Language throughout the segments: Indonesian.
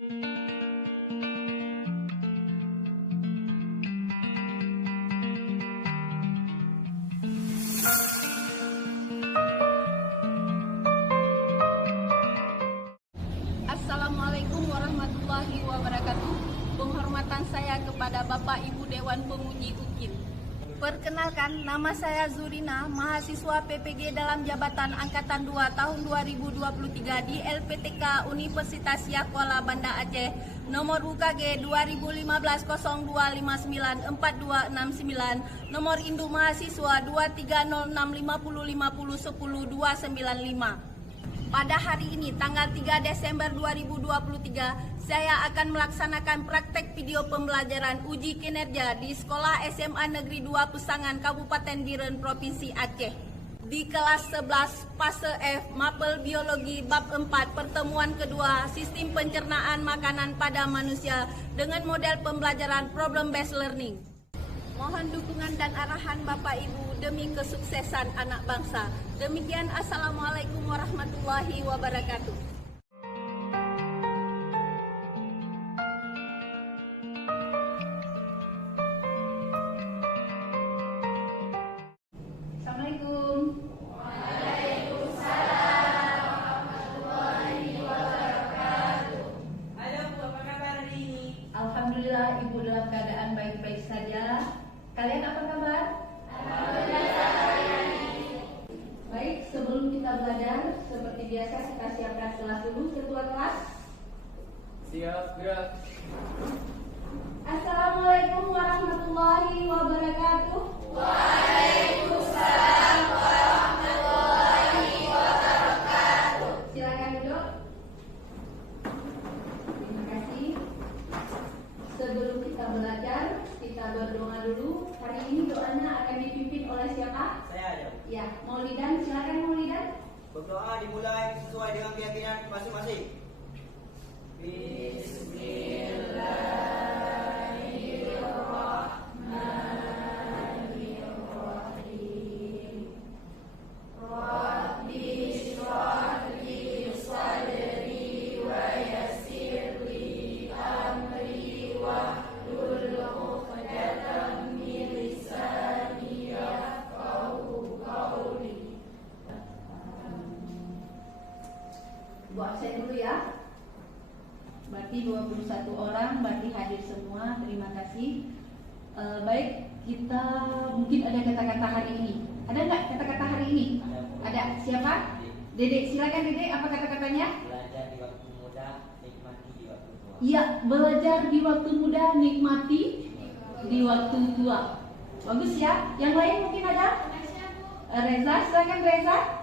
Assalamualaikum warahmatullahi wabarakatuh. Penghormatan saya kepada Bapak Ibu Dewan Penguji UKIN. Perkenalkan, nama saya Zurina, mahasiswa PPG dalam jabatan Angkatan 2 tahun 2023 di LPTK Universitas Siak Kuala Banda Aceh, nomor UKG 2015-0259-4269, nomor induk mahasiswa 2306505010-295. Pada hari ini, tanggal 3 Desember 2023, saya akan melaksanakan praktek video pembelajaran uji kinerja di Sekolah SMA Negeri 2 Pesangan Kabupaten Biren, Provinsi Aceh. Di kelas 11, fase F, Mapel Biologi Bab 4, pertemuan kedua, Sistem Pencernaan Makanan pada Manusia dengan model pembelajaran Problem Based Learning. Mohon dukungan dan arahan Bapak Ibu demi kesuksesan anak bangsa. Demikian, Assalamualaikum warahmatullahi wabarakatuh. Assalamualaikum. Waalaikumsalam warahmatullahi wabarakatuh. Halo Bu, apa kabar hari ini? Alhamdulillah, Ibu dalam keadaan baik-baik saja. Kalian apa kabar? Baik, sebelum kita belajar, seperti biasa kita siapkan kelas dulu. Ketua kelas. Siap, gerak. Assalamualaikum warahmatullahi wabarakatuh. Waalaikumsalam warahmatullahi wabarakatuh. Silakan duduk. Terima kasih. Sebelum kita belajar, kita berdoa dulu. Hari ini doanya akan dipimpin oleh siapa? Saya ada. Ya, Maulidan, silakan Maulidan. Berdoa dimulai sesuai dengan keyakinan masing-masing. Ibu absen dulu ya. Berarti 21 orang, berarti hadir semua. Terima kasih. Baik, kita mungkin ada kata-kata hari ini. Ada nggak kata-kata hari ini? Ada. Siapa? Dedek, silakan Dedek. Apa kata-katanya? Belajar di waktu muda, nikmati di waktu tua. Iya, belajar di waktu muda, nikmati di waktu tua. Bagus ya. Yang lain mungkin ada? Reza, silakan Reza.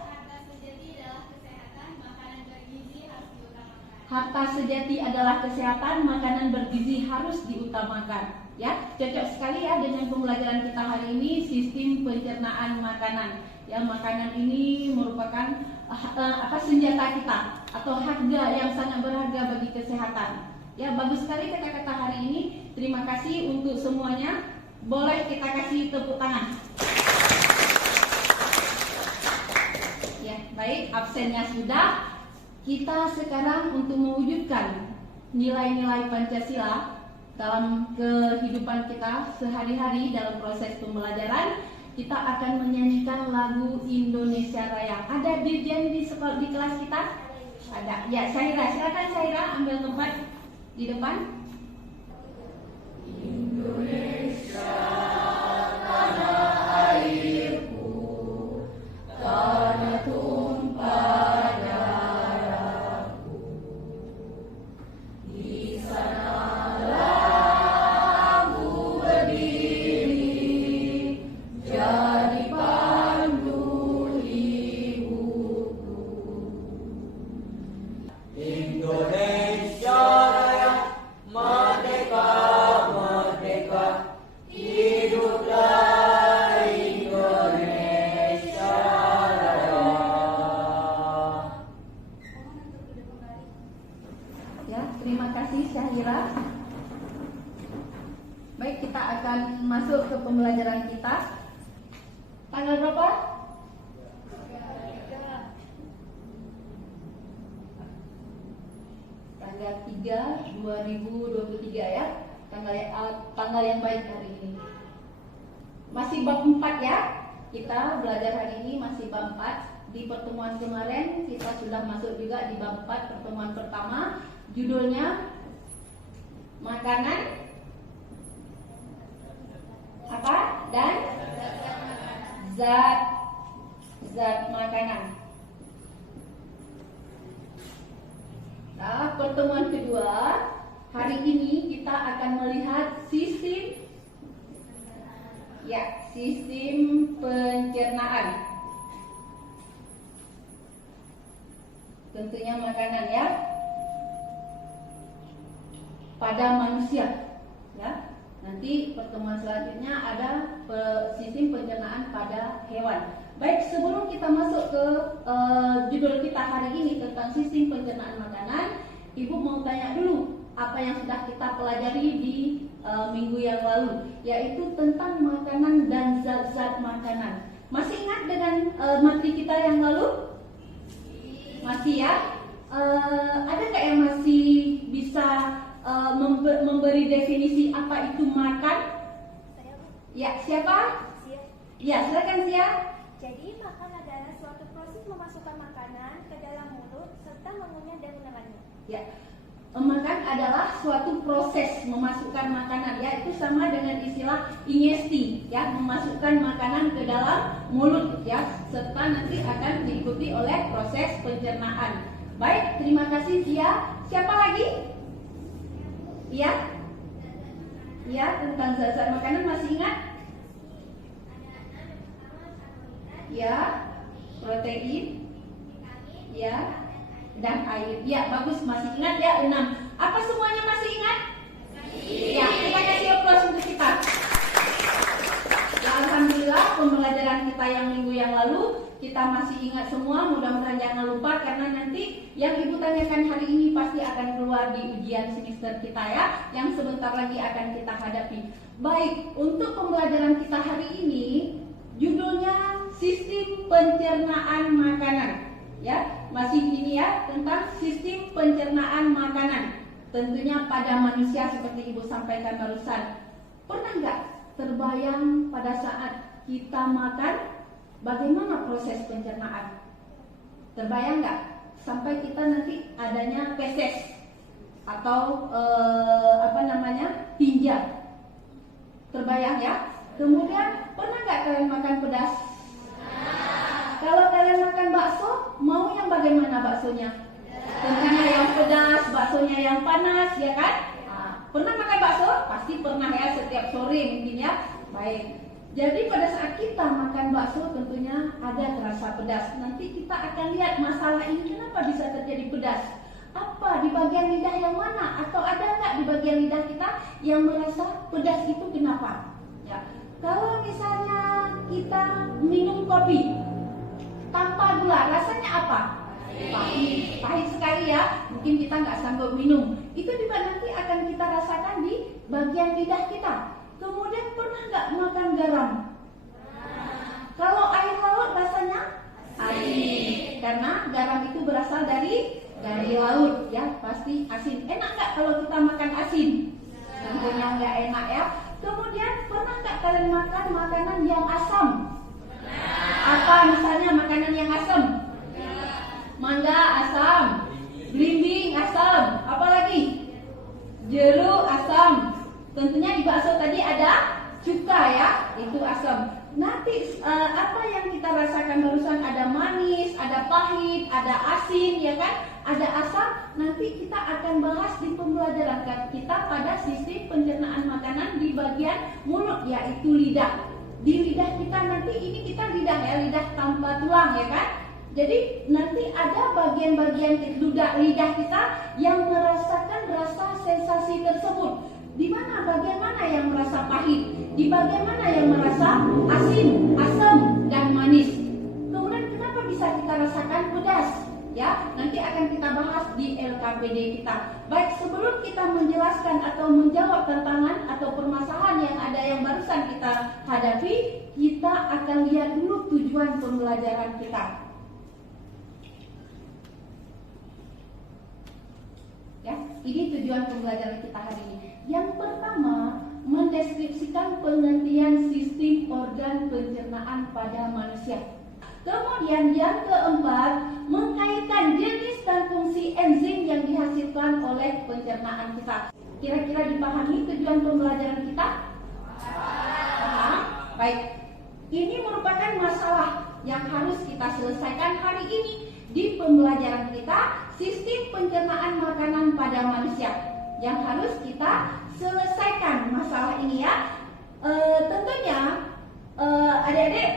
Harta sejati adalah kesehatan, makanan bergizi harus diutamakan. Ya, cocok sekali ya dengan pembelajaran kita hari ini, sistem pencernaan makanan. Yang makanan ini merupakan senjata kita atau harga yang sangat berharga bagi kesehatan. Ya, bagus sekali kata-kata hari ini. Terima kasih untuk semuanya. Boleh kita kasih tepuk tangan. Ya, baik, absennya sudah. Kita sekarang untuk mewujudkan nilai-nilai Pancasila dalam kehidupan kita sehari-hari dalam proses pembelajaran, kita akan menyanyikan lagu Indonesia Raya. Ada dirjen di kelas kita? Ada. Ya, Syaira, silakan Syaira ambil tempat di depan. Indonesia tanah airku, tanah tumpah Indonesia Raya, merdeka, merdeka, hiduplah Indonesia Raya. Ya, terima kasih Syahira. Baik, kita akan masuk ke pembelajaran kita. Tanggal berapa? tanggal 3 2023 ya. Tanggal yang baik hari ini. Masih bab 4 ya. Kita belajar hari ini masih bab 4. Di pertemuan kemarin kita sudah masuk juga di bab 4 pertemuan pertama. Judulnya makanan apa dan zat makanan. Nah, pertemuan kedua hari ini kita akan melihat sistem pencernaan. Tentunya makanan ya. Pada manusia ya. Nanti pertemuan selanjutnya ada sistem pencernaan pada hewan. Baik, sebelum kita masuk ke judul kita hari ini tentang sistem pencernaan makanan, Ibu mau tanya dulu apa yang sudah kita pelajari di minggu yang lalu, yaitu tentang makanan dan zat-zat makanan. Masih ingat dengan materi kita yang lalu? Masih ya? Ada nggak yang masih bisa memberi definisi apa itu makan? Ya, siapa? Ya, silakan Sia. Jadi makan adalah suatu proses memasukkan makanan ke dalam mulut serta mengunyah dan menelannya. Ya, makan adalah suatu proses memasukkan makanan ya, itu sama dengan istilah ingesti ya, memasukkan makanan ke dalam mulut ya, serta nanti akan diikuti oleh proses pencernaan. Baik, terima kasih Sia. Siapa lagi? Iya? Iya, tentang zat-zat makanan masih ingat? Ya, protein, ya, dan air. Ya, bagus, masih ingat ya 6. Apa semuanya masih ingat? Ya, kita kasih aplaus untuk kita. Ya, alhamdulillah pembelajaran kita yang minggu yang lalu kita masih ingat semua. Mudah-mudahan jangan lupa karena nanti yang Ibu tanyakan hari ini pasti akan keluar di ujian semester kita ya, yang sebentar lagi akan kita hadapi. Baik, untuk pembelajaran kita hari ini judulnya sistem pencernaan makanan ya, masih ini ya, tentang sistem pencernaan makanan tentunya pada manusia seperti Ibu sampaikan barusan. Pernah nggak terbayang pada saat kita makan bagaimana proses pencernaan? Terbayang nggak sampai kita nanti adanya feses atau tinja? Terbayang ya? Kemudian pernah nggak kalian makan pedas? Kalau kalian makan bakso, mau yang bagaimana baksonya? Tentunya yang pedas, baksonya yang panas, ya kan? Pernah makan bakso? Pasti pernah ya, setiap sore mungkin ya. Baik. Jadi pada saat kita makan bakso tentunya ada terasa pedas. Nanti kita akan lihat masalah ini kenapa bisa terjadi pedas. Apa di bagian lidah yang mana? Atau ada nggak di bagian lidah kita yang merasa pedas itu kenapa? Ya. Kalau misalnya kita minum kopi tanpa gula, rasanya apa? Pahit sekali ya. Mungkin kita nggak sanggup minum. Itu juga nanti akan kita rasakan di bagian lidah kita. Kemudian pernah nggak makan garam? Kalau air laut rasanya asin, karena garam itu berasal dari laut ya, pasti asin. Enak nggak kalau kita makan asin? Tentunya nggak enak ya. Kemudian pernah nggak kalian makan makanan yang asam? Apa misalnya makanan yang asam? Mangga asam, belimbing asam, apa lagi? Jeruk asam. Tentunya di bakso tadi ada cuka ya, itu asam. Nanti apa yang kita rasakan barusan, ada manis, ada pahit, ada asin ya kan? Ada asam. Nanti kita akan bahas di pembelajaran kita pada sistem pencernaan makanan di bagian mulut, yaitu lidah. Di lidah kita nanti, ini kita lidah ya, lidah tanpa tulang ya kan? Jadi nanti ada bagian-bagian lidah kita yang merasakan rasa sensasi tersebut. Di mana bagian mana yang merasa pahit, di bagian mana yang merasa asin, asam, dan manis. Kemudian kenapa bisa kita rasakan pedas? Ya, nanti akan kita bahas di LKPD kita. Baik, sebelum kita menjelaskan atau menjawab tantangan atau permasalahan yang ada yang barusan kita hadapi, kita akan lihat dulu tujuan pembelajaran kita. Ya. Ini tujuan pembelajaran kita hari ini. Yang pertama, mendeskripsikan pengertian sistem organ pencernaan pada manusia. Kemudian yang keempat, mengkaitkan jenis dan fungsi enzim yang dihasilkan oleh pencernaan kita. Kira-kira dipahami tujuan pembelajaran kita? Paham? Baik. Ini merupakan masalah yang harus kita selesaikan hari ini di pembelajaran kita, sistem pencernaan makanan pada manusia. Yang harus kita selesaikan masalah ini ya. Tentunya adik-adik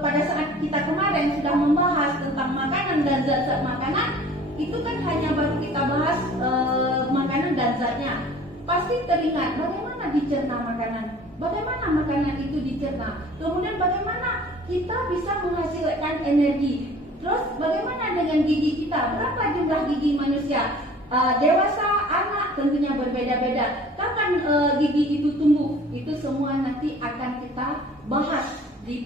pada saat kita kemarin sudah membahas tentang makanan dan zat-zat makanan, itu kan hanya baru kita bahas makanan dan zatnya. Pasti teringat bagaimana dicerna makanan, bagaimana makanan itu dicerna, kemudian bagaimana kita bisa menghasilkan energi. Terus bagaimana dengan gigi kita, berapa jumlah gigi manusia, dewasa, anak tentunya berbeda-beda. Kapan gigi itu tumbuh, itu semua nanti akan kita bahas di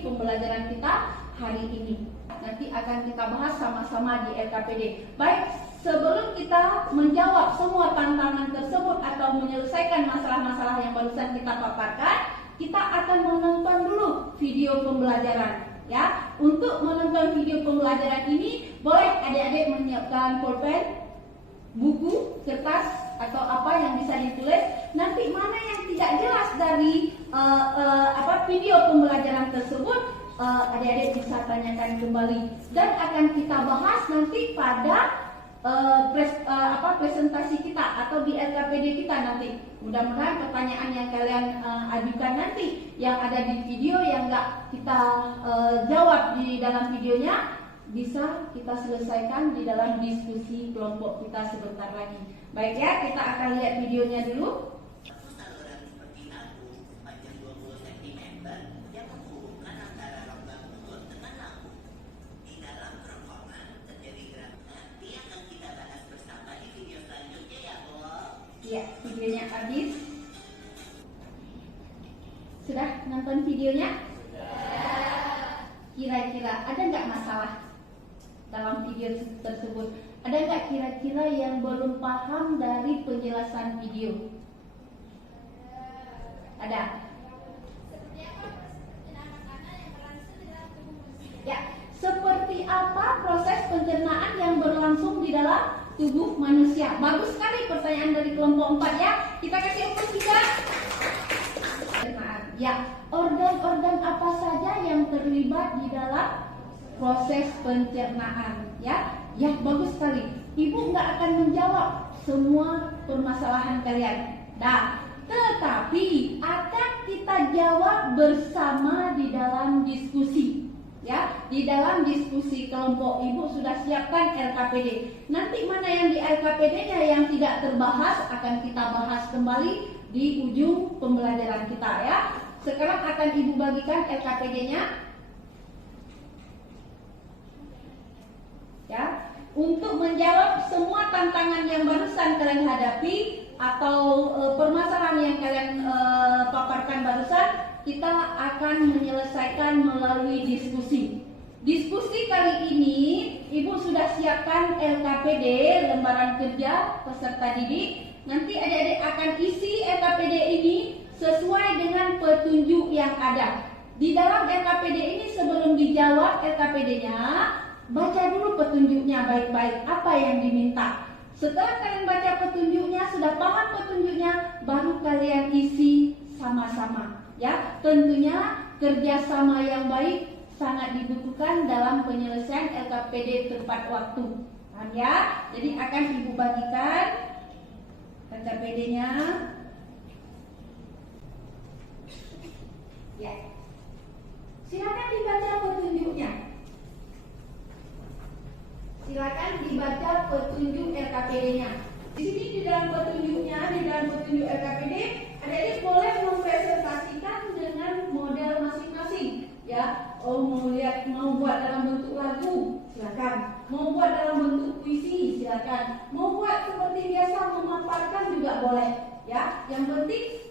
pembelajaran kita hari ini. Nanti akan kita bahas sama-sama di LKPD. Baik, sebelum kita menjawab semua tantangan tersebut atau menyelesaikan masalah-masalah yang barusan kita paparkan, kita akan menonton dulu video pembelajaran. Ya, untuk menonton video pembelajaran ini, boleh adik-adik menyiapkan pulpen, buku, kertas, atau apa yang bisa ditulis. Nanti mana yang tidak jelas dari video pembelajaran tersebut, adik-adik bisa tanyakan kembali dan akan kita bahas nanti pada presentasi kita atau di LKPD kita nanti. Mudah-mudahan pertanyaan yang kalian ajukan nanti yang ada di video yang nggak kita jawab di dalam videonya, bisa kita selesaikan di dalam diskusi kelompok kita sebentar lagi. Baik ya, kita akan lihat videonya dulu. Saluran seperti lambung panjang 20 cm yang menghubungkan antara rongga mulut dengan lambung. Di dalam kerongkongan terjadi gerak. Nanti akan kita bahas bersama di video selanjutnya ya, Bo. Ya, videonya habis. Sudah nonton videonya? Kira-kira ada nggak masalah dalam video tersebut? Ada nggak kira-kira yang belum paham dari penjelasan video? Ada? Ya, seperti apa proses pencernaan yang berlangsung di dalam tubuh manusia? Bagus sekali pertanyaan dari kelompok 4 ya. Kita kasih umur 3. Ya, organ-organ apa saja yang terlibat di dalam proses pencernaan? Ya, bagus sekali. Ibu nggak akan menjawab semua permasalahan kalian. Nah, tetapi akan kita jawab bersama di dalam diskusi. Ya, di dalam diskusi kelompok ibu sudah siapkan LKPD. Nanti mana yang di LKPD-nya yang tidak terbahas akan kita bahas kembali di ujung pembelajaran kita ya. Sekarang akan ibu bagikan LKPD-nya. Ya, untuk menjawab semua tantangan yang barusan kalian hadapi atau permasalahan yang kalian paparkan barusan, kita akan menyelesaikan melalui diskusi. Diskusi kali ini ibu sudah siapkan LKPD, lembaran kerja peserta didik. Nanti adik-adik akan isi LKPD ini sesuai dengan petunjuk yang ada. Di dalam LKPD ini sebelum dijawab LKPD-nya, baca dulu petunjuknya baik-baik, apa yang diminta. Setelah kalian baca petunjuknya, sudah paham petunjuknya, baru kalian isi sama-sama. Ya, tentunya kerjasama yang baik sangat dibutuhkan dalam penyelesaian LKPD tepat waktu. Paham ya? Jadi akan ibu bagikan LKPD-nya. Ya, silakan dibaca petunjuknya. Silakan dibaca petunjuk LKPD-nya. Di sini di dalam petunjuknya, di dalam petunjuk LKPD, adik-adik boleh mempresentasikan dengan model masing-masing. Ya, mau buat dalam bentuk lagu, silakan. Mau buat dalam bentuk puisi, silakan. Mau buat seperti biasa memaparkan juga boleh. Ya, yang penting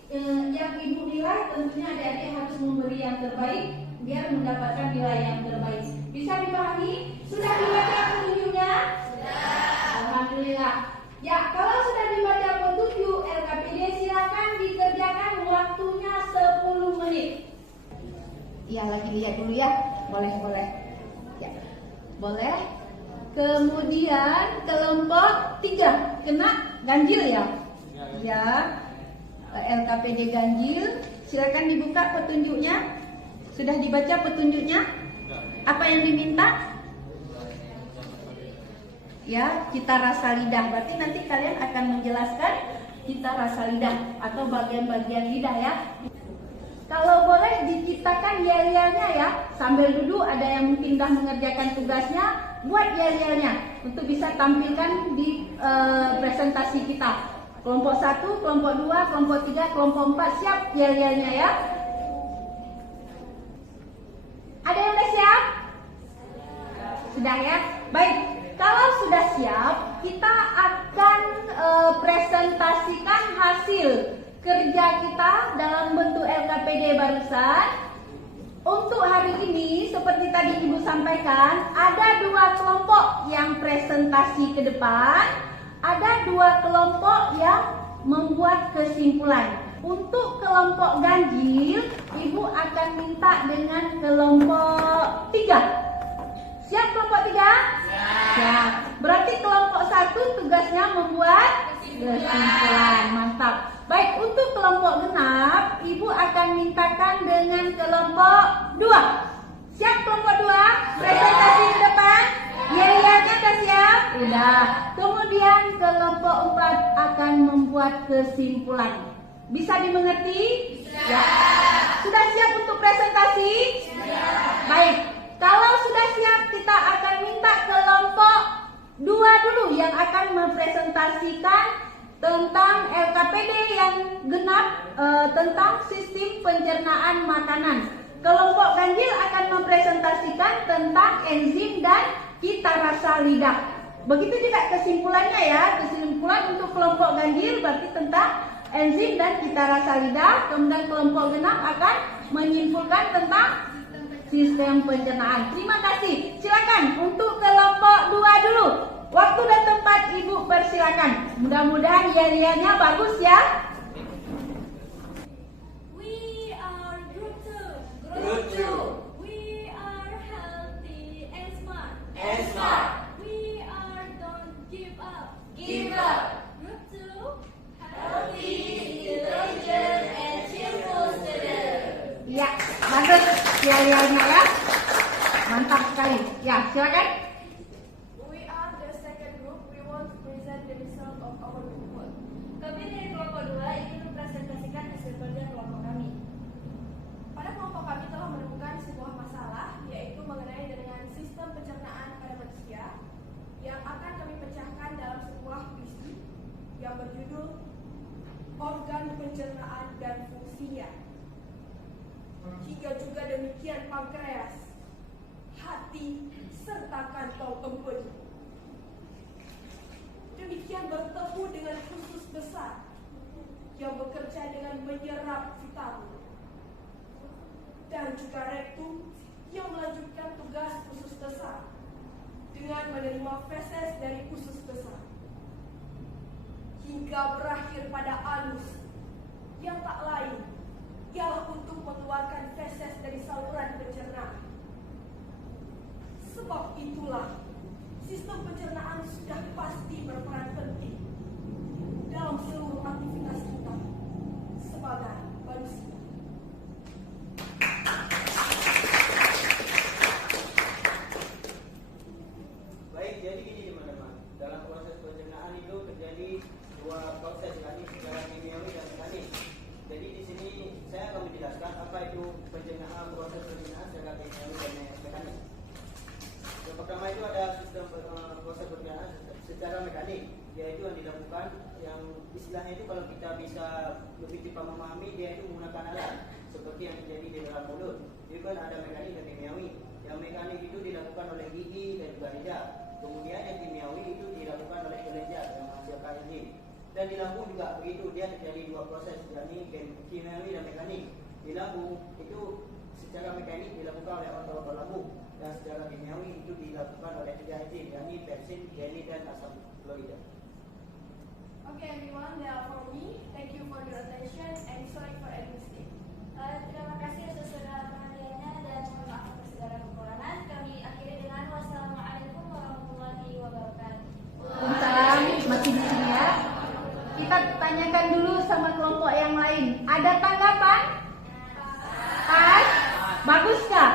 yang ibu nilai tentunya adik-adik harus memberi yang terbaik biar mendapatkan nilai yang terbaik. Bisa dipahami? Sudah dibaca petunjuknya? Sudah. Alhamdulillah. Ya, Ya, lagi lihat dulu ya. Boleh. Ya. Boleh. Kemudian kelompok 3 kena ganjil ya. Ya. LKPD ganjil. Silakan dibuka petunjuknya. Sudah dibaca petunjuknya? Apa yang diminta? Ya, cita rasa lidah. Berarti nanti kalian akan menjelaskan cita rasa lidah atau bagian-bagian lidah ya. Kalau boleh diciptakan yel-yelnya ya. Sambil duduk ada yang mungkin dah mengerjakan tugasnya, buat yel-yelnya untuk bisa tampilkan di presentasi kita. Kelompok 1, kelompok 2, kelompok 3, kelompok 4 siap yel-yelnya ya. Ada yang sudah siap? Sudah ya? Baik, kalau sudah siap, kita akan presentasikan hasil kerja kita dalam bentuk LKPD barusan. Untuk hari ini, seperti tadi Ibu sampaikan, ada 2 kelompok yang presentasi ke depan, ada 2 kelompok yang membuat kesimpulan. Untuk kelompok ganjil, Ibu akan minta dengan kelompok 3. Siap kelompok 3? Siap. Berarti kelompok 1 tugasnya membuat kesimpulan. Mantap. Baik, untuk kelompok genap, Ibu akan mintakan dengan kelompok 2. Siap kelompok 2? Presentasi ke depan? Ya-yanya udah siap? Udah. Kemudian kelompok 4 akan membuat kesimpulan. Bisa dimengerti? Ya. Sudah siap untuk presentasi? Baik. Kalau sudah siap, kita akan minta kelompok 2 dulu yang akan mempresentasikan tentang LKPD yang genap tentang sistem pencernaan makanan. Kelompok ganjil akan mempresentasikan tentang enzim dan cita rasa lidah. Begitu juga kesimpulannya ya. Kesimpulan untuk kelompok ganjil berarti tentang enzim dan cita rasa lidah. Kemudian kelompok genap akan menyimpulkan tentang sistem pencernaan. Terima kasih. Silakan untuk kelompok 2 dulu. Waktu dan tempat Ibu persilakan. Mudah-mudahan yel-yelnya bagus ya. We are group 2. Group 2. We are healthy and smart. And smart. We are don't give up. Give up. Group 2. Healthy, intelligent, and cheerful student. Ya, bagus yel-yelnya ya. Mantap sekali. Ya, silakan. We are the second group. We want to present the result of our group work. Kami dari kelompok 2 ingin mempresentasikan hasil kerja kelompok kami. Pada kelompok kami telah menemukan sebuah masalah, yaitu mengenai dengan sistem pencernaan pada manusia yang akan kami pecahkan dalam sebuah puisi yang berjudul Organ Pencernaan dan Fungsinya. Hingga juga demikian pankreas, hati, serta kantong empedu. Demikian bertemu dengan usus besar yang bekerja dengan menyerap vitamin, dan juga rektum yang melanjutkan tugas usus besar dengan menerima feses dari usus besar, hingga berakhir pada anus yang tak lain ialah untuk mengeluarkan feses dari saluran pencernaan. Sebab itulah sistem pencernaan sudah pasti berperan penting dalam seluruh aktivitas kita sebagai manusia. Baik, jadi gini teman-teman. Dalam proses pencernaan itu terjadi 2 proses, yakni secara kimiawi dan mekanis. Jadi di sini saya akan menjelaskan apa itu pencernaan, proses pencernaan secara kimiawi dan mekanis. Yang pertama itu ada sistem proses pencernaan secara mekanik, yaitu yang dilakukan, yang istilahnya itu kalau kita bisa lebih cepat memahami, dia itu menggunakan alat seperti yang terjadi di dalam mulut. Jadi kan ada mekanik dan kimiawi. Yang mekanik itu dilakukan oleh gigi dan juga lidah. Kemudian yang kimiawi itu dilakukan oleh kelenjar yang menghasilkan enzim. Dan di lambung juga begitu, dia terjadi 2 proses, yakni kimiawi dan mekanik. Di lambung itu secara mekanik dilakukan oleh otot lambung, dan secara kimiawi itu dilakukan oleh 3 enzim, yakni pepsin, gelin, dan asam klorida. Okay everyone, that all for me. Thank you for your attention and sorry for any mistake. Terima kasih atas segala perhatiannya dan sama kelompok yang lain. Ada tanggapan? Pas? Bagus kah?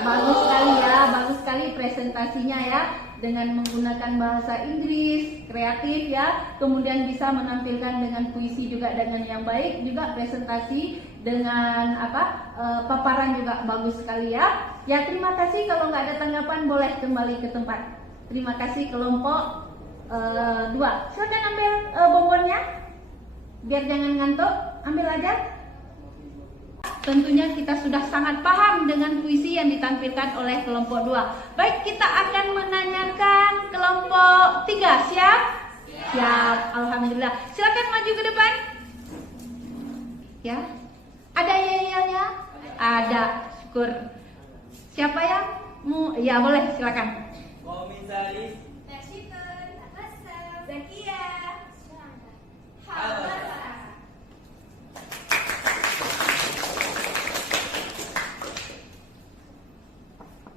Bagus sekali ya, bagus sekali presentasinya ya. Dengan menggunakan bahasa Inggris, kreatif ya. Kemudian bisa menampilkan dengan puisi juga dengan yang baik. Juga presentasi dengan paparan juga bagus sekali ya. Ya, terima kasih. Kalau nggak ada tanggapan boleh kembali ke tempat. Terima kasih kelompok 2. Silakan ambil bonbonnya. Biar jangan ngantuk, ambil aja. Tentunya kita sudah sangat paham dengan puisi yang ditampilkan oleh kelompok 2. Baik, kita akan menanyakan kelompok 3. Siap? Siap. Alhamdulillah. Silakan maju ke depan. Ya. Ada yel-yelnya? Ada. Syukur. Siapa yang mau? Ya, boleh, silakan. Komisaris Nasyikan, Akasa, Zakia, Halo.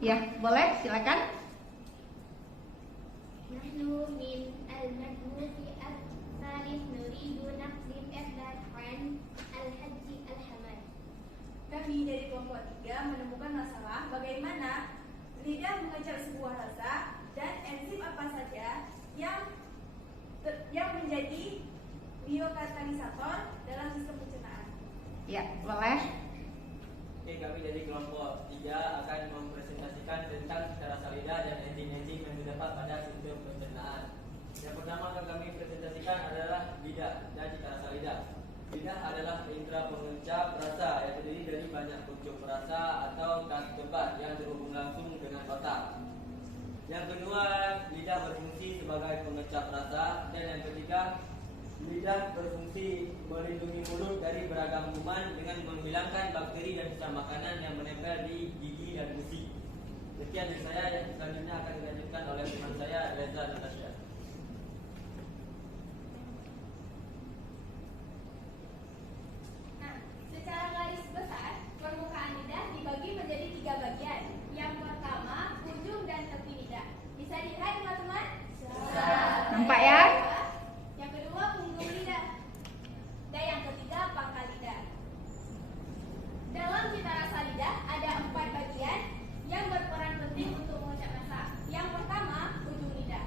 Ya, boleh, silakan. Nahnu min al-madhufi al-thalith nuridu naqdim ihdath al-hajji al-hamad. Kami dari kelompok 3 menemukan masalah bagaimana lidah mengejar sebuah rasa dan enzim apa saja yang menjadi biokatalisator dalam sistem pencernaan. Ya, boleh. Oke, kami dari kelompok 3 akan mempresentasikan tentang rasa lidah dan enzim-enzim yang terdapat pada sistem pencernaan. Yang pertama akan kami presentasikan adalah lidah dan cita rasa lidah. Lidah adalah indera pengencap rasa yang terdiri dari banyak pucuk rasa atau kas tempat yang terhubung langsung dengan otak. Yang kedua, lidah berfungsi sebagai pengecap rasa. Dan yang ketiga, lidah berfungsi melindungi mulut dari beragam kuman dengan menghilangkan bakteri dan sisa makanan yang menempel di gigi dan gusi. Sekian dari saya, yang selanjutnya akan dilanjutkan oleh teman saya, Reza Natasha. Nah, secara garis besar, permukaan lidah dibagi menjadi 3 bagian. Yang pertama, ujung dan tepi lidah. Bisa dilihat teman-teman? Nampak ya? Yang kedua, punggung lidah. Dan yang ketiga, pangkal lidah. Dalam cita rasa lidah ada 4 bagian yang berperan penting untuk mengecap rasa. Yang pertama, ujung lidah.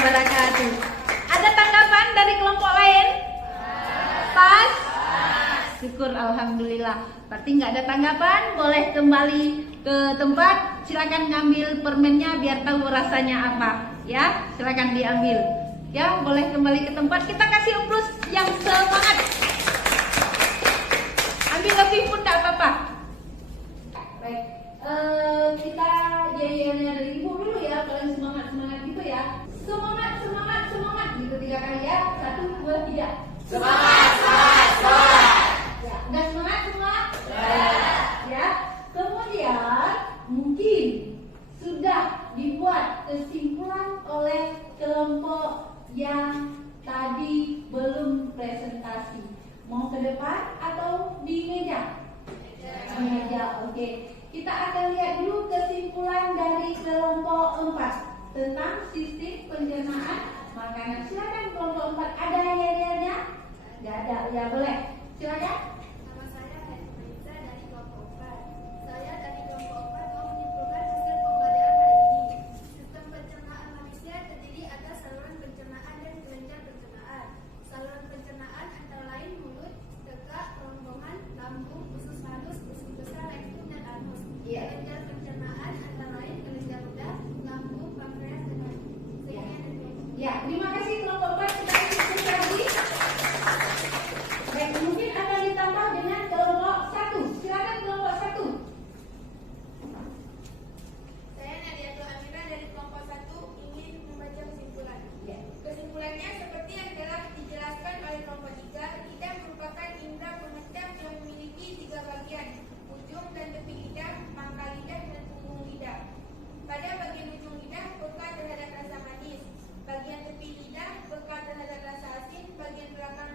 wabarakatuh. Ada tanggapan dari kelompok lain? Pas? Syukur, alhamdulillah. Berarti nggak ada tanggapan, boleh kembali ke tempat. Silakan ngambil permennya biar tahu rasanya apa. Ya, silakan diambil. Ya, boleh kembali ke tempat. Kita kasih aplaus yang semangat. Ambil lebih pun tidak apa-apa. Baik, kita jadinya dari ibu dulu ya. Kalian semangat gitu ya. Semangat gitu 3 kali ya. 1, 2, 3. Semangat. Ya, udah semangat semua? Ya. Kemudian mungkin sudah dibuat kesimpulan oleh kelompok yang tadi belum presentasi. Mau ke depan atau di meja? Di meja, oke. Kita akan lihat dulu kesimpulan dari kelompok 4 tentang sistem pencernaan makanan. Silakan kelompok 4, ada yel-yelnya? Nggak ada, ya boleh. Silakan. Nama saya Faisal dari kelompok 4. Saya dari kelompok 4 mau menyimpulkan hasil pembelajaran hari ini. Sistem pencernaan manusia terdiri atas saluran pencernaan dan kelenjar pencernaan. Saluran pencernaan antara lain mulut, tegak, kerongkongan, lambung, usus halus, usus besar, rektum, dan anus. Iya. Kelenjar pencernaan antara lain kelenjar ludah, lambung, pankreas, dan hati. Sekian dan terima kasih. Ya, terima kasih kelompok 4. Kita diskusi lagi. Baik, mungkin akan ditambah dengan kelompok 1. Silakan kelompok 1. Saya Nadiatul Amira dari kelompok 1 ingin membaca kesimpulan. Ya. Kesimpulannya seperti yang telah dijelaskan oleh kelompok 3, lidah merupakan indera pengendap yang memiliki 3 bagian, ujung dan tepi lidah, pangkal lidah, dan punggung lidah. Pada bagian ujung lidah peka terhadap rasa manis, bagian tepi lidah peka terhadap rasa asin, bagian belakang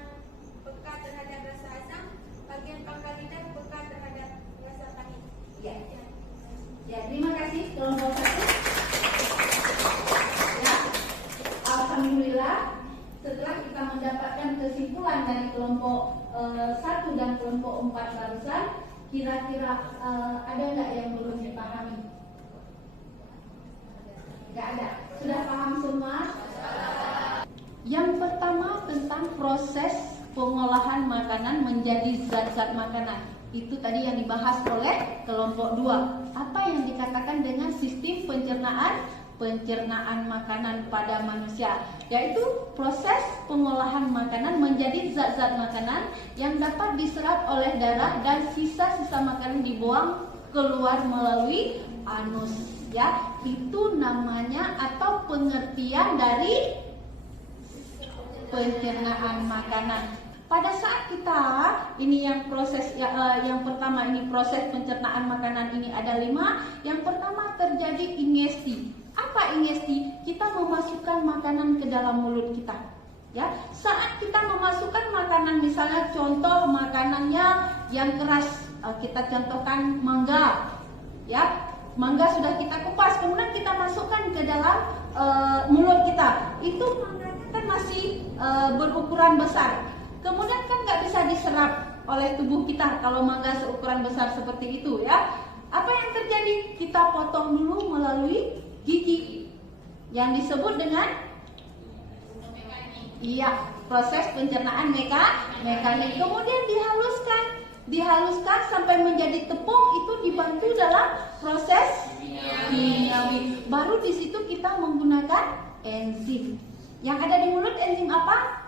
peka terhadap rasa asam, bagian pangkal lidah peka terhadap rasa pahit. Ya. Ya, terima kasih kelompok 1. Ya. Alhamdulillah, setelah kita mendapatkan kesimpulan dari kelompok 1 dan kelompok 4 barusan, kira-kira ada nggak yang belum dipahami? Nggak ada. Sudah paham semua? Yang pertama tentang proses pengolahan makanan menjadi zat-zat makanan. Itu tadi yang dibahas oleh kelompok 2. Apa yang dikatakan dengan sistem pencernaan makanan pada manusia, yaitu proses pengolahan makanan menjadi zat-zat makanan yang dapat diserap oleh darah dan sisa-sisa makanan dibuang keluar melalui anus. Ya, itu namanya atau pengertian dari pencernaan makanan. Pada saat kita ini yang proses yang pertama ini proses pencernaan makanan ini ada 5. Yang pertama terjadi ingesti. Apa ingesti? Kita memasukkan makanan ke dalam mulut kita. Ya, saat kita memasukkan makanan, misalnya contoh makanannya yang keras, kita contohkan mangga. Ya, mangga sudah kita kupas, kemudian kita masukkan ke dalam mulut kita. Itu mangganya kan masih berukuran besar. Kemudian kan nggak bisa diserap oleh tubuh kita kalau mangga seukuran besar seperti itu ya. Apa yang terjadi? Kita potong dulu melalui gigi yang disebut dengan proses pencernaan mekanik. Kemudian dihaluskan sampai menjadi tepung, itu dibantu dalam proses kimiawi. Baru di situ kita menggunakan enzim. Yang ada di mulut enzim apa?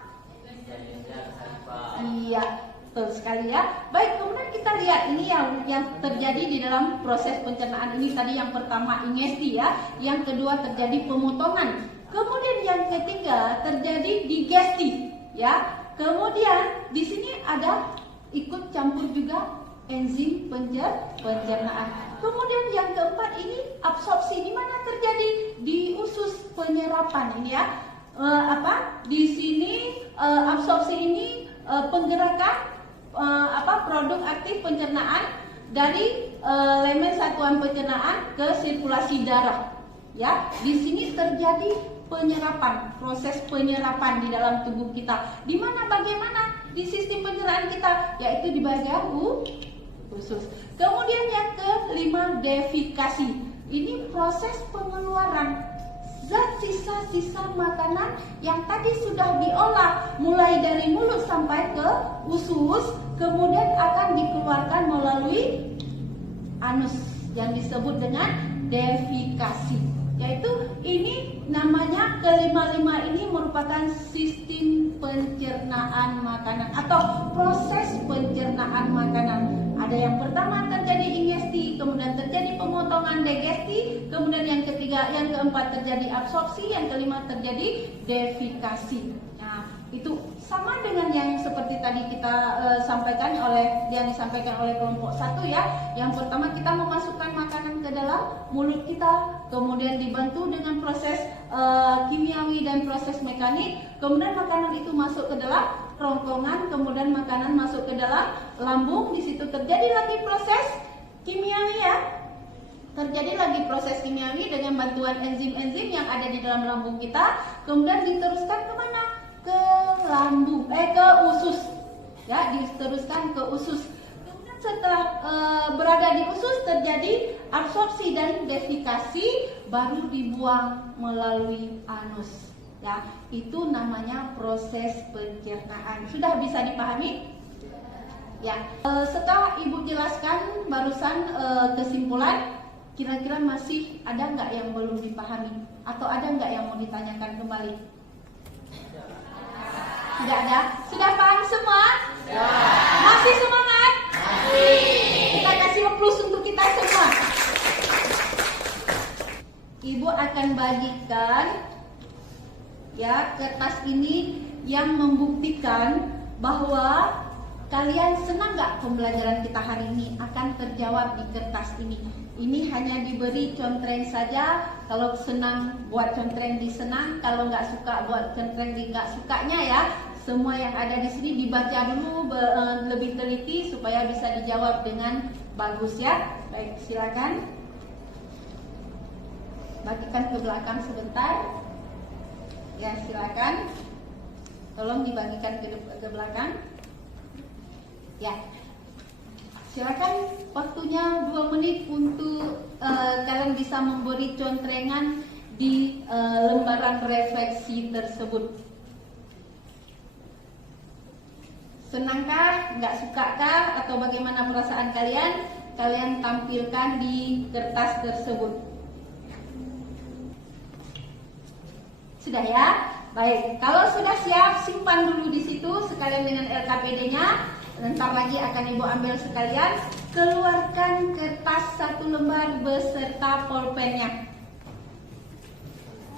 Iya, betul sekali ya. Baik, kemudian kita lihat ini yang terjadi di dalam proses pencernaan ini tadi yang pertama ingesti ya, yang kedua terjadi pemotongan, kemudian yang ketiga terjadi digesti ya. Kemudian di sini ada ikut campur juga enzim pencernaan. Kemudian yang keempat ini absorpsi, di mana terjadi di usus penyerapan ini ya. Di sini absorpsi ini penggerakan produk aktif pencernaan dari elemen satuan pencernaan ke sirkulasi darah. Ya, di sini terjadi penyerapan, proses penyerapan di dalam tubuh kita. Di mana bagaimana di sistem pencernaan kita, yaitu di bagian usus. Kemudian yang kelima, defikasi. Ini proses pengeluaran zat sisa-sisa makanan yang tadi sudah diolah mulai dari mulut sampai ke usus, kemudian akan dikeluarkan melalui anus yang disebut dengan defekasi. Yaitu ini namanya kelima-lima ini merupakan sistem pencernaan makanan atau proses pencernaan makanan. Ada yang pertama terjadi ingesti, kemudian terjadi pemotongan digesti, kemudian yang keempat terjadi absorpsi, yang kelima terjadi defekasi. Nah, itu sama dengan yang seperti tadi kita disampaikan oleh kelompok 1 ya. Yang pertama kita memasukkan makanan ke dalam mulut kita, kemudian dibantu dengan proses kimiawi dan proses mekanik, kemudian makanan itu masuk ke dalam kerongkongan, kemudian makanan masuk ke dalam lambung, di situ terjadi lagi proses kimiawi ya. Terjadi lagi proses kimiawi dengan bantuan enzim-enzim yang ada di dalam lambung kita, kemudian diteruskan ke mana? Ke lambung, ke usus. Ya, diteruskan ke usus. Kemudian setelah berada di usus terjadi absorpsi dan defekasi, baru dibuang melalui anus. Ya, itu namanya proses pencernaan. Sudah bisa dipahami? Ya. Setelah Ibu jelaskan barusan kesimpulan, kira-kira masih ada nggak yang belum dipahami? Atau ada nggak yang mau ditanyakan kembali? Tidak ada? Sudah paham semua? Ya. Masih semangat? Masih. Kita kasih plus untuk kita semua. Ibu akan bagikan ya kertas ini yang membuktikan bahwa kalian senang nggak pembelajaran kita hari ini akan terjawab di kertas ini. Ini hanya diberi contreng saja. Kalau senang buat contreng di senang, kalau nggak suka buat contreng di nggak sukanya ya. Semua yang ada di sini dibaca dulu lebih teliti supaya bisa dijawab dengan bagus ya. Baik, silakan. Bagikan ke belakang sebentar. Ya, silakan. Tolong dibagikan ke belakang. Ya. Silakan, waktunya 2 menit untuk kalian bisa memberi contrengan di lembaran refleksi tersebut. Senangkah, nggak sukakah, atau bagaimana perasaan kalian? Kalian tampilkan di kertas tersebut. Sudah ya? Baik, kalau sudah siap, simpan dulu di situ sekalian dengan LKPD-nya. Bentar lagi akan Ibu ambil sekalian. Keluarkan kertas 1 lembar beserta pulpennya.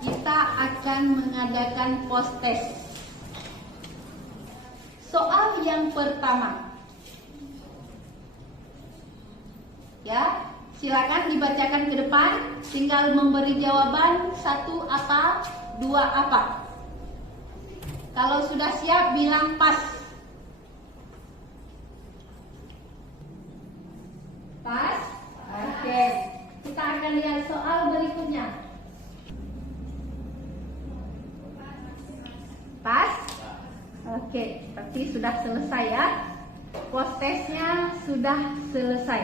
Kita akan mengadakan post test. Soal yang pertama. Ya, silakan dibacakan ke depan. Tinggal memberi jawaban 1 apa, 2 apa. Kalau sudah siap bilang pas. Pas? Oke. Kita akan lihat soal berikutnya. Pas? Oke, berarti sudah selesai ya. Post testnya sudah selesai.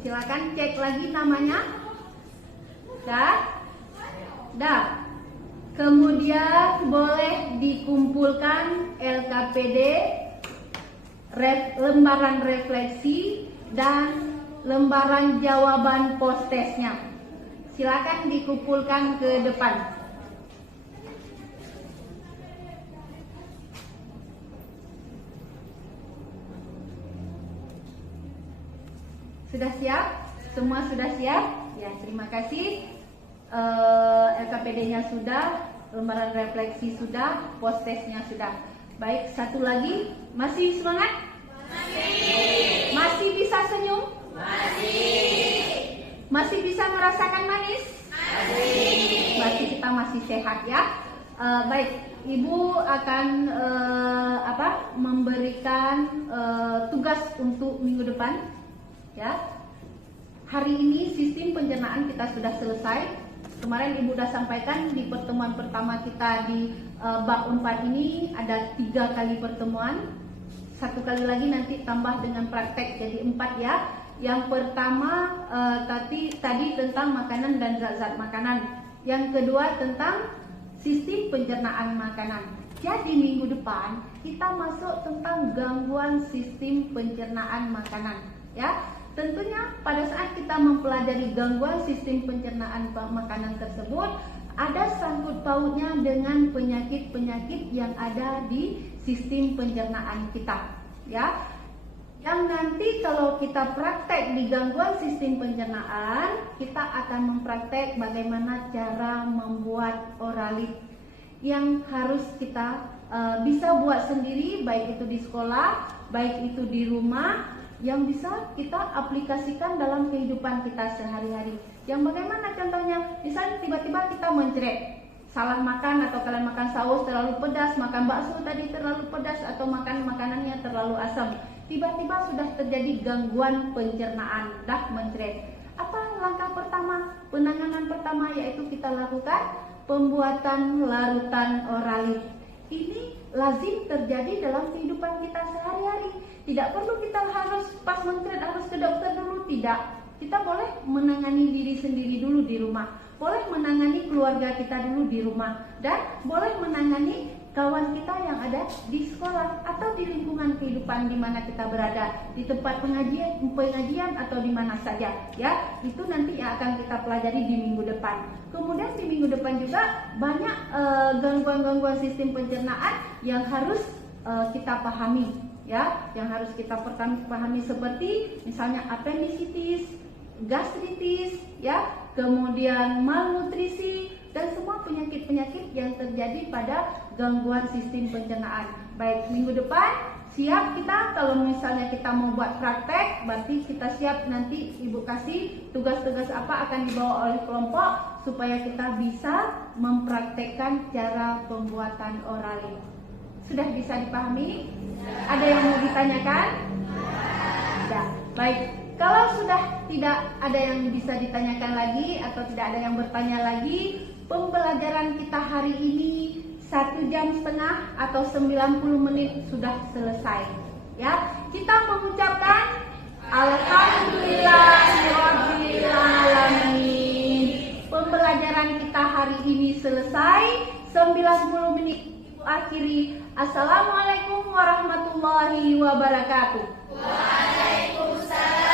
Silakan cek lagi namanya. Dah. Kemudian boleh dikumpulkan LKPD, lembaran refleksi, dan lembaran jawaban post testnya. Silakan dikumpulkan ke depan. Sudah siap? Semua sudah siap? Ya, terima kasih. LKPD-nya sudah, lembaran refleksi sudah, post testnya sudah. Baik, satu lagi. Masih semangat? Masih. Masih bisa senyum? Masih. Masih bisa merasakan manis? Masih. Berarti kita masih sehat ya. Baik, Ibu akan memberikan tugas untuk minggu depan. Ya, hari ini sistem pencernaan kita sudah selesai. Kemarin Ibu sudah sampaikan di pertemuan pertama kita di bab 4 ini ada 3 kali pertemuan. 1 kali lagi nanti tambah dengan praktek jadi 4 ya. Yang pertama tadi tentang makanan dan zat-zat makanan. Yang kedua tentang sistem pencernaan makanan. Jadi minggu depan kita masuk tentang gangguan sistem pencernaan makanan, ya. Tentunya pada saat kita mempelajari gangguan sistem pencernaan makanan tersebut, ada sangkut pautnya dengan penyakit-penyakit yang ada di sistem pencernaan kita, ya. Yang nanti kalau kita praktek di gangguan sistem pencernaan, kita akan mempraktek bagaimana cara membuat oralit yang harus kita bisa buat sendiri, baik itu di sekolah, baik itu di rumah, yang bisa kita aplikasikan dalam kehidupan kita sehari-hari. Yang bagaimana contohnya? Misalnya tiba-tiba kita mencret, salah makan, atau kalian makan saus terlalu pedas, makan bakso tadi terlalu pedas, atau makan makanannya terlalu asam. Tiba-tiba sudah terjadi gangguan pencernaan, dah mencret. Apa langkah pertama? Penanganan pertama yaitu kita lakukan pembuatan larutan oralit. Ini lazim terjadi dalam kehidupan kita sehari-hari. Tidak perlu kita harus pas mencret harus ke dokter dulu, tidak. Kita boleh menangani diri sendiri dulu di rumah, boleh menangani keluarga kita dulu di rumah, dan boleh menangani kawan kita yang ada di sekolah atau di lingkungan kehidupan di mana kita berada, di tempat pengajian atau di mana saja, ya. Itu nanti yang akan kita pelajari di minggu depan. Kemudian di minggu depan juga banyak gangguan-gangguan sistem pencernaan yang harus kita pahami, ya, yang harus kita pahami seperti misalnya appendicitis, gastritis, ya, kemudian malnutrisi, dan semua penyakit-penyakit yang terjadi pada gangguan sistem pencernaan. Baik, minggu depan siap kita, kalau misalnya kita mau buat praktek, berarti kita siap, nanti Ibu kasih tugas-tugas apa akan dibawa oleh kelompok supaya kita bisa mempraktekkan cara pembuatan oralit. Sudah bisa dipahami? Ada yang mau ditanyakan? Sudah. Baik, kalau sudah tidak ada yang bisa ditanyakan lagi atau tidak ada yang bertanya lagi, pembelajaran kita hari ini 1,5 jam atau 90 menit sudah selesai. Ya, kita mengucapkan Alhamdulillahirabbil alamin. Pembelajaran kita hari ini selesai. 90 menit Ibu akhiri. Assalamualaikum warahmatullahi wabarakatuh. Waalaikumsalam.